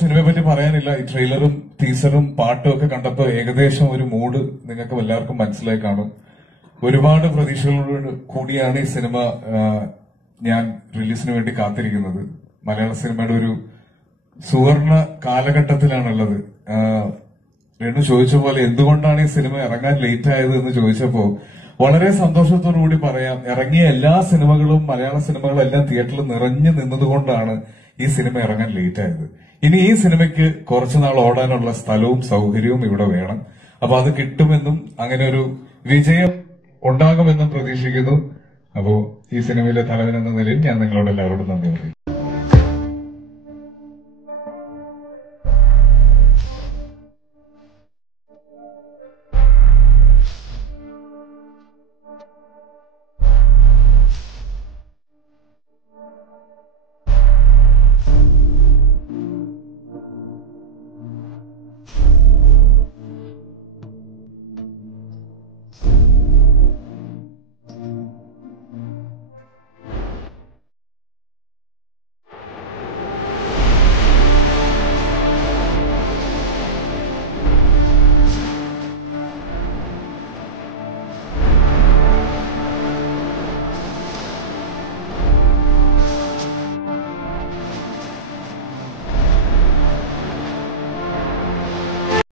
സിനിമയെ പറ്റി പറയാനില്ല. ഈ ട്രെയിലറും ടീസറും പാട്ടും ഒക്കെ കണ്ടപ്പോ ഏകദേശം ഒരു മൂഡ് നിങ്ങൾക്ക് എല്ലാവർക്കും മനസ്സിലായി കാണും. ഒരുപാട് പ്രതീക്ഷകളോട് കൂടിയാണ് ഈ സിനിമ ഞാൻ റിലീസിന് വേണ്ടി കാത്തിരിക്കുന്നത്. മലയാള സിനിമയുടെ ഒരു സുവർണ കാലഘട്ടത്തിലാണുള്ളത്. രേണു ചോദിച്ച പോലെ എന്തുകൊണ്ടാണ് ഈ സിനിമ ഇറങ്ങാൻ ലേറ്റ് ആയത് എന്ന് ചോദിച്ചപ്പോ വളരെ സന്തോഷത്തോടു കൂടി പറയാം, ഇറങ്ങിയ എല്ലാ സിനിമകളും മലയാള സിനിമകളെല്ലാം തിയേറ്ററിൽ നിറഞ്ഞു നിന്നതുകൊണ്ടാണ് ഈ സിനിമ ഇറങ്ങാൻ ലേറ്റ് ആയത്. ഇനി ഈ സിനിമയ്ക്ക് കുറച്ചുനാൾ ഓടാനുള്ള സ്ഥലവും സൗകര്യവും ഇവിടെ വേണം. അപ്പൊ അത് കിട്ടുമെന്നും അങ്ങനെ ഒരു വിജയം ഉണ്ടാകുമെന്നും പ്രതീക്ഷിക്കുന്നു. അപ്പോ ഈ സിനിമയിലെ തലവൻ എന്ന നിലയിൽ ഞാൻ നിങ്ങളോട് എല്ലാവരോടും നന്ദി പറയും.